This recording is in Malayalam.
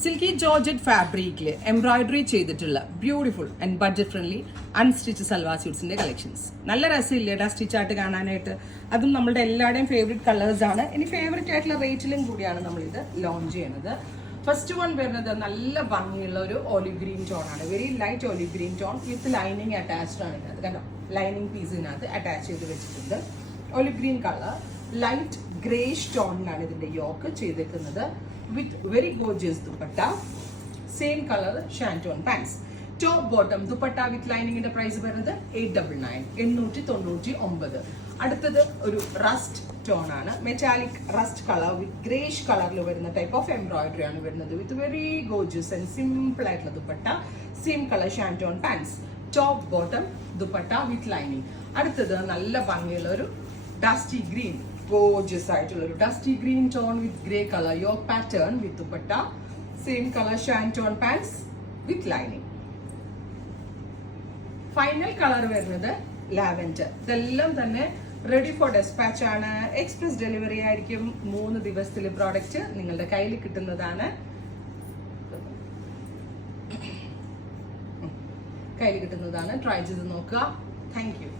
സിൽക്കി ജോർജറ്റ് ഫാബ്രിക്കിൽ എംബ്രോയിഡറി ചെയ്തിട്ടുള്ള beautiful and budget friendly unstitch salwar സ്യൂട്ട്സിന്റെ കളക്ഷൻസ്. നല്ല രസമില്ലേടാ സ്റ്റിച്ച് ആയിട്ട് കാണാനായിട്ട്. അതും നമ്മുടെ എല്ലാവരുടെയും ഫേവറേറ്റ് കളേഴ്സ് ആണ്. ഇനി ഫേവറേറ്റ് ആയിട്ടുള്ള റേറ്റിലും കൂടിയാണ് നമ്മളിത് ലോഞ്ച് ചെയ്യുന്നത്. ഫസ്റ്റ് വൺ വരുന്നത് നല്ല ഭംഗിയുള്ള ഒരു ഒലിവ് ഗ്രീൻ ടോൺ ആണ്. Very light olive green tone with lining attached ആണ്. ഇത് കണ്ടോ, ലൈനിങ് പീസിനകത്ത് അറ്റാച്ച് ചെയ്ത് വെച്ചിട്ടുണ്ട്. Olive green colour light greyish ടോണിലാണ് ഇതിന്റെ യോക്ക് ചെയ്തേക്കുന്നത്. With very gorgeous dupatta, same colour ഷാൻറ്റോൺ pants. Top bottom dupatta with ലൈനിങ്ങിന്റെ പ്രൈസ് വരുന്നത് 899 899. അടുത്തത് ഒരു റസ്റ്റ് ടോൺ ആണ്. Metallic rust colour with greyish കളറിൽ വരുന്ന ടൈപ്പ് ഓഫ് എംബ്രോയിഡറി ആണ് വരുന്നത്. With very gorgeous and simple ആയിട്ടുള്ള dupatta, same colour ഷാൻറ്റോൺ pants. Top bottom dupatta with lining. അടുത്തത് നല്ല ഭംഗിയുള്ള ഒരു ഡസ്റ്റി ഗ്രീൻ, gorgeous ആയിട്ടുള്ള ഒരു dusty green tone with grey colour yoke pattern with dupatta, same colour ഷാൻറ്റോൺ pants with lining. Final colour വരുന്നത് ലാവൻഡർ. ഇതെല്ലാം തന്നെ റെഡി ഫോർ ഡെസ്പാച്ച് ആണ്. എക്സ്പ്രസ് ഡെലിവറി ആയിരിക്കും. 3 ദിവസത്തിൽ പ്രോഡക്റ്റ് നിങ്ങളുടെ കയ്യിൽ കിട്ടുന്നതാണ്. ട്രൈ ചെയ്ത് നോക്കുക. Thank you.